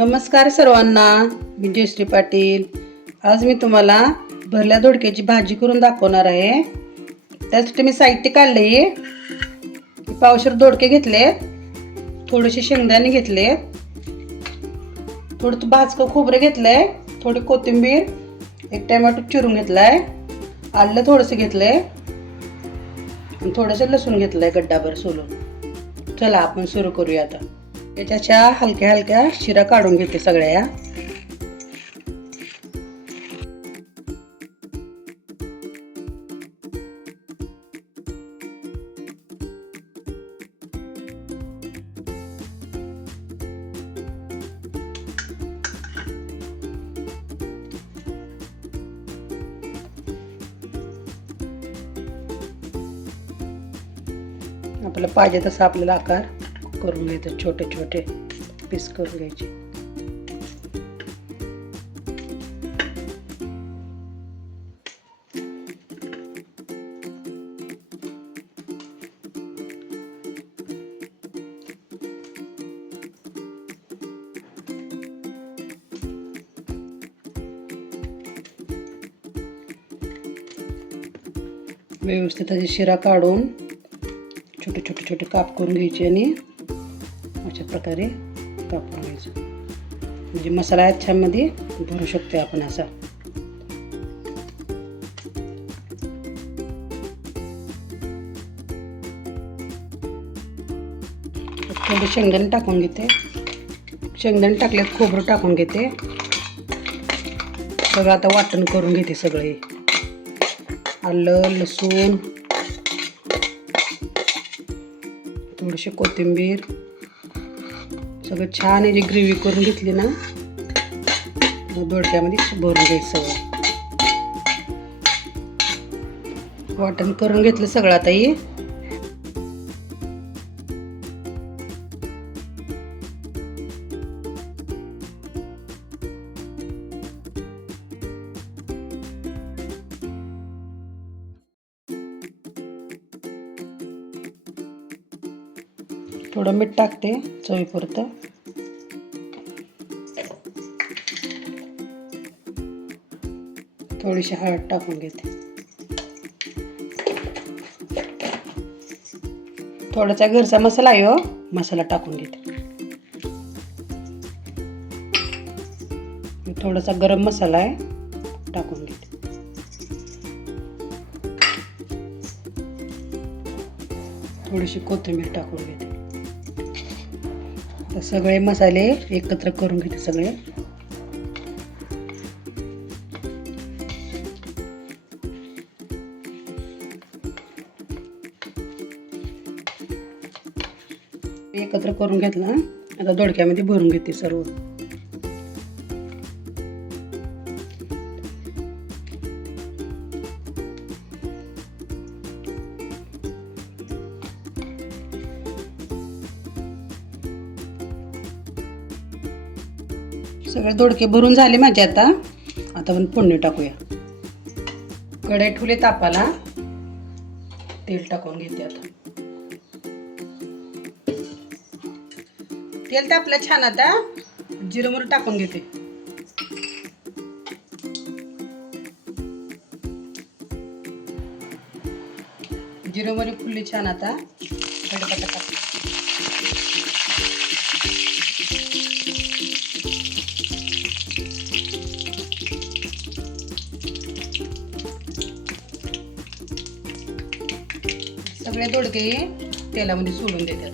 नमस्कार सर्वांना, मी जयश्री पाटील। आज मी तुम्हाला भरल्या दोडक्याची भाजी करून दाखवणार आहे। त्यासाठी मी साहित्य काढले, पावशेर दोडके घेतले, थोडेसे शेंगदाणे घेतले, थोडं भाजकं खोबरं घेतलंय, थोडी कोथिंबीर, एक टोमॅटो चिरून घेतलाय, आलं थोडंसं घेतलंय आणि थोडंसं लसूण घेतलंय गड्डाभर सोलून। चला आपण सुरू करूया आता। त्याच्या हलक्या हलक्या शिरा काढून घेते सगळ्या। आपल्याला पाहिजे तसा आपल्याला आकार करून घ्यायचं, छोटे छोटे पीस करून घ्यायचे। व्यवस्थित त्याची शिरा काढून छोटे छोटे छोटे काप करून घ्यायचे आणि अशा प्रकारे कापून घ्यायचं, म्हणजे मसाला याच्यामध्ये भरू शकतो आपण असा। थोडे शेंगदाणे टाकून घेते, शेंगदाणे टाकले, खोबरं टाकून घेते, सगळं आता वाटण करून घेते। सगळे आलं, लसूण, थोडीशी कोथिंबीर, सगळं छान याची ग्रेव्ही करून घेतली ना, दोडक्यामध्ये भरून घ्यायचं सगळं। वाटण करून घेतलं सगळं आता हे थोडं मीठ टाकते चवीपुरतं, थोडीशी हळद टाकून घेते, थोडासा घरचा मसाला आहे, मसाला टाकून घेते, थोडासा गरम मसाला आहे टाकून घेते, थोडीशी कोथिंबीर टाकून घेते। तर सगळे मसाले एकत्र करून घेते सगळे। एकत्र करून घेतला, आता दोडक्यामध्ये भरून घेते सर्व। सगळे दोडके भरून झाले माझे। आता आपण फोडणी टाकूया। कढई ठेवली तापाला, तेल टाकून घेते। आता तेल तापलं छान, आता जिरं मोहरी टाकून घेते। जिरं मोहरी फुलली छान, आता कढीपत्ता टाकते। सगळे दोडके तेलामध्ये सोडून देतात।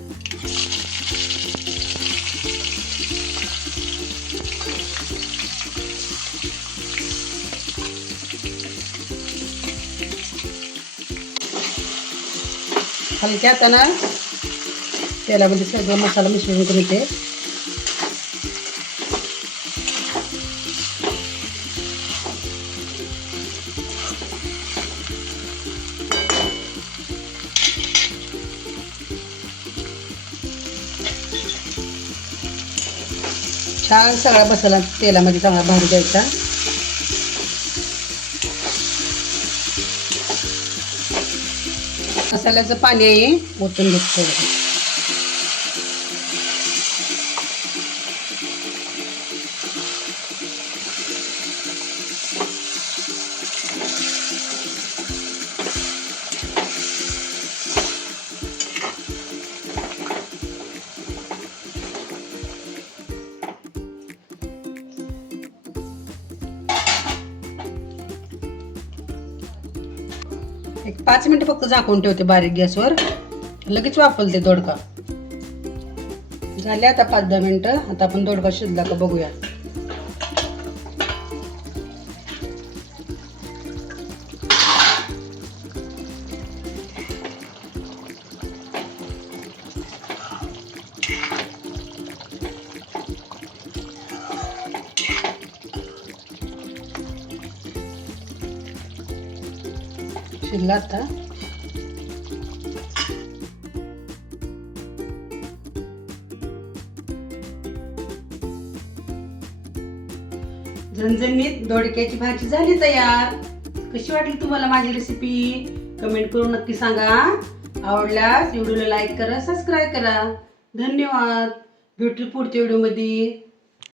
हलक्या हातानं तेलामध्ये सगळं मसाला मिसळून घेते। छान सगळा मसाला तेलामध्ये चांगला भाजून द्यायचा। मसाल्याचं पाणी आहे ओतून घेते थोडं। एक 5 मिनिटं फक्त झाकून ठेवते बारीक गॅसवर, लगेच वाफलते दोडका. झाले आता 5-10 मिनिटं. आता आपण दोडका शिजला का बघूया. शिजला आता. झणझणीत दोडक्याची भाजी झाली तयार. कशी वाटली तुम्हाला माझी रेसिपी? कमेंट करून नक्की सांगा. आवडल्यास व्हिडिओला लाईक करा, सबस्क्राईब करा. धन्यवाद. भेटू पुढच्या व्हिडिओमध्ये.